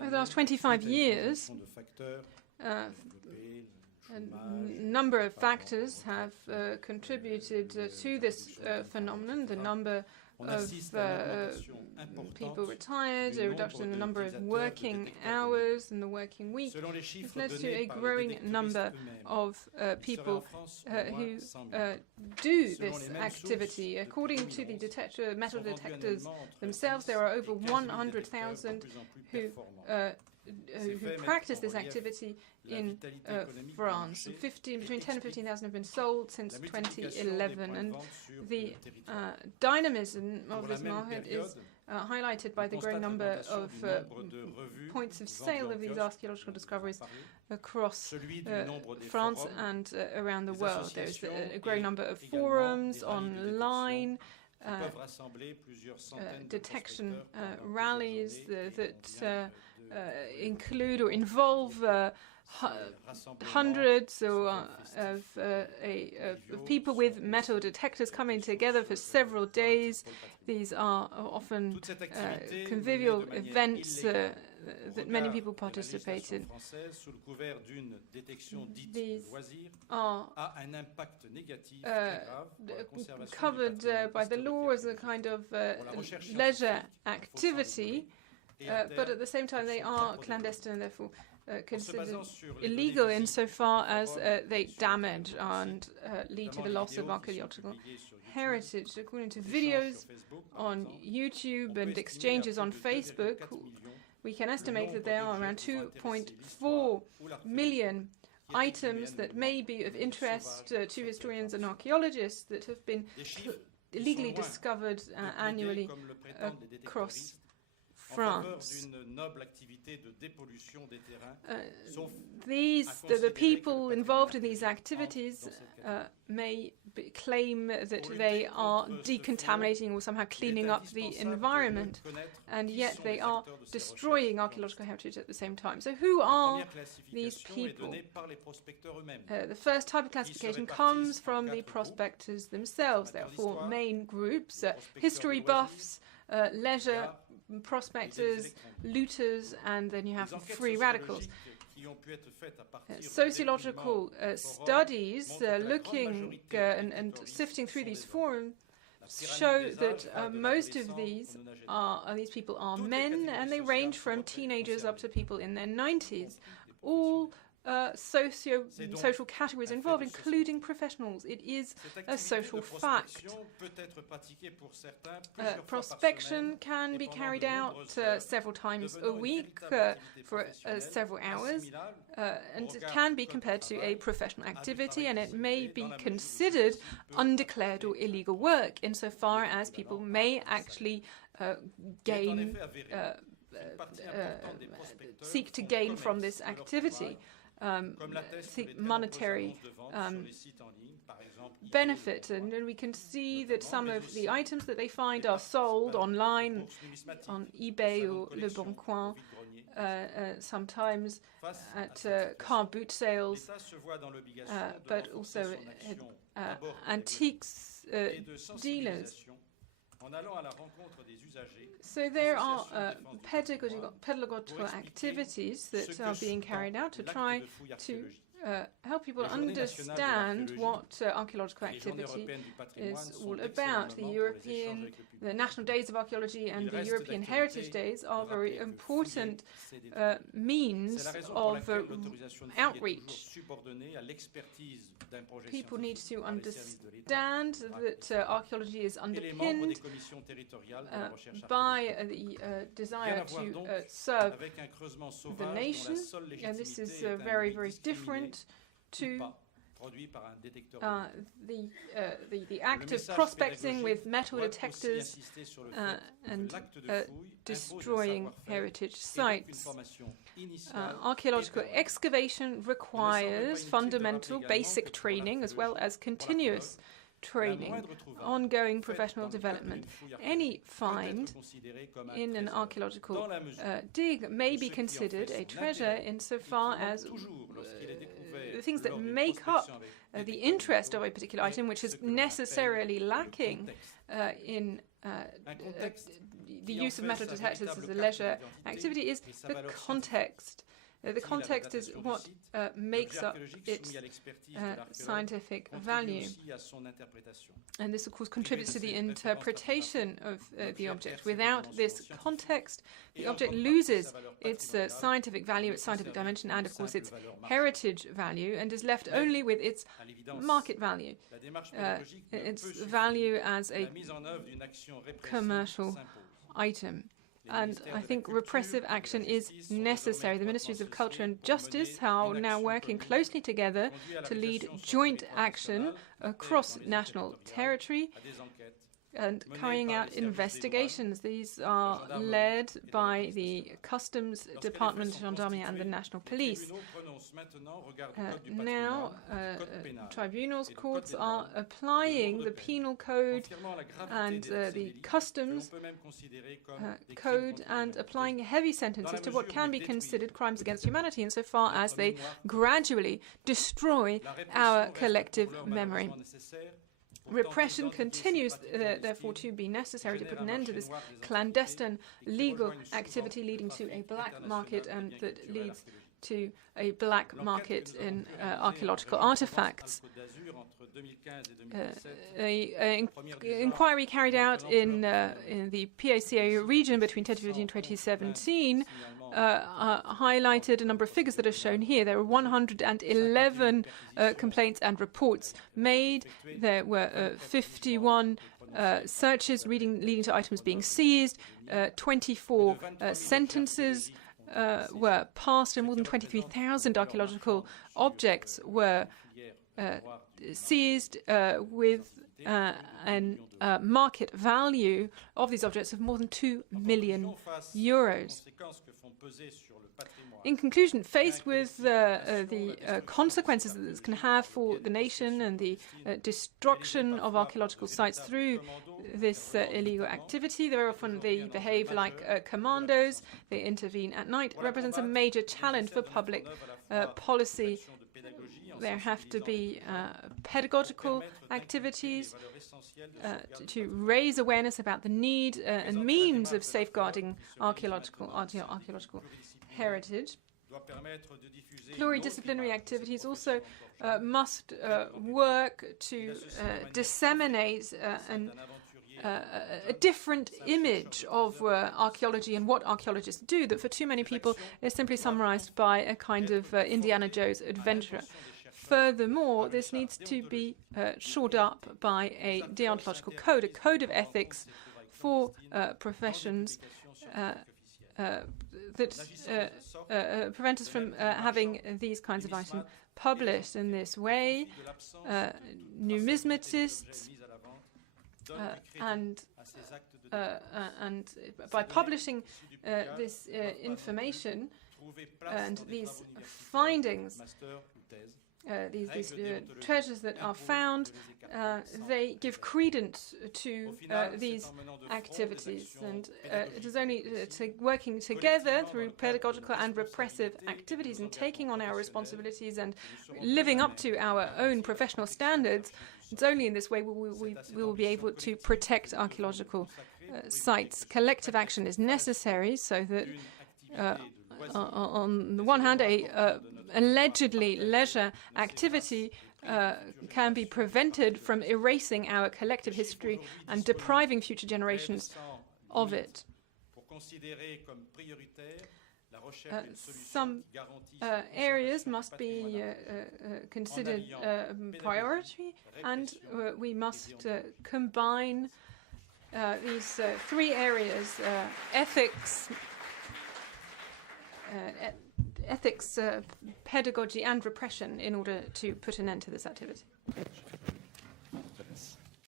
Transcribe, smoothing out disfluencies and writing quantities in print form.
Over the last 25 years, a number of factors have contributed to this phenomenon. The number of people retired, a reduction in the number of working hours in the working week, has led to a growing number of people who do this activity. According to the metal detectors themselves, there are over 100,000 who practice this activity in France. Between 10 and 15,000 have been sold since 2011, and the dynamism of this market is highlighted by the growing number of points of sale of these archaeological discoveries across France and around the world. There's a growing number of forums online, detection rallies that include or involve hundreds of people with metal detectors coming together for several days. These are often convivial events that many people participate in. These are covered by the law as a kind of leisure activity, but at the same time they are clandestine and therefore considered illegal insofar as they damage and lead to the loss of archaeological heritage. According to videos on YouTube and exchanges on Facebook, we can estimate that there are around 2.4 million items that may be of interest to historians and archaeologists that have been illegally discovered annually across France. The people involved in these activities may claim that they are decontaminating or somehow cleaning up the environment, and yet they are destroying archaeological heritage at the same time. So who are these people? The first type of classification comes from the prospectors themselves. There are four main groups: history buffs, leisure prospectors, looters, and then you have free radicals. Sociological studies looking and sifting through these forums show that most of these people are men, and they range from teenagers up to people in their 90s. All social categories involved, including professionals. It is a social fact. Prospection can be carried out several times a week for several hours, and it can be compared to a professional activity, and it may be considered undeclared or illegal work insofar as people may actually seek to gain from this activity. Monetary benefit, and then we can see that some of the items that they find are sold online on eBay or Le Bon Coin, sometimes at car boot sales, but also antiques dealers. So there are pedagogical activities that are being carried out to try to help people understand what archaeological activity is all about. The National Days of Archaeology and the European Heritage Days are very important means of outreach. People need to understand that archaeology is underpinned by the desire to serve the nation, and this is very, very different to the act of prospecting with metal detectors and destroying heritage sites. Archaeological excavation requires fundamental basic training as well as continuous training, ongoing professional development. Any find in an archaeological dig may be considered a treasure insofar as the things that make up the interest of a particular item, which is necessarily lacking in the use of metal detectors as a leisure activity is the context. The context is what makes up its scientific value. And this, of course, contributes to the interpretation of the object. Without this context, the object loses its scientific value, its scientific dimension, and, of course, its heritage value, and is left only with its market value, its value as a commercial item. And I think repressive action is necessary. The Ministries of Culture and Justice are now working closely together to lead joint action across national territory and carrying out investigations. These are led by the Customs Department, Gendarmerie, and the National Police. Now, tribunals, courts are applying the penal code and the customs code and applying heavy sentences to what can be considered crimes against humanity insofar as they gradually destroy our collective memory. Repression continues, therefore, to be necessary to put an end to this clandestine legal activity leading to a black market and that leads to a black market in archaeological artifacts. An inquiry carried out in the PACA region between 2015 and 2017 highlighted a number of figures that are shown here. There were 111 complaints and reports made. There were 51 searches leading to items being seized, 24 sentences were passed, and more than 23,000 archaeological objects were seized with a market value of these objects of more than 2 million euros. In conclusion, faced with the consequences that this can have for the nation and the destruction of archaeological sites through this illegal activity, very often they behave like commandos, they intervene at night, represents a major challenge for public policy. There have to be pedagogical activities to raise awareness about the need and means of safeguarding archaeological heritage. Pluridisciplinary activities also must work to disseminate a different image of archaeology and what archaeologists do that for too many people is simply summarized by a kind of Indiana Jones adventure. Furthermore, this needs to be shored up by a deontological code, a code of ethics for professions that prevent us from having these kinds of items published in this way. Numismatists and by publishing this information and these findings, these treasures that are found, they give credence to these activities. And it is only working together through pedagogical and repressive activities and taking on our responsibilities and living up to our own professional standards. It's only in this way we will be able to protect archaeological sites. Collective action is necessary so that on the one hand, allegedly leisure activity can be prevented from erasing our collective history and depriving future generations of it. Some areas must be considered priority, and we must combine these three areas, ethics, pedagogy and repression in order to put an end to this activity.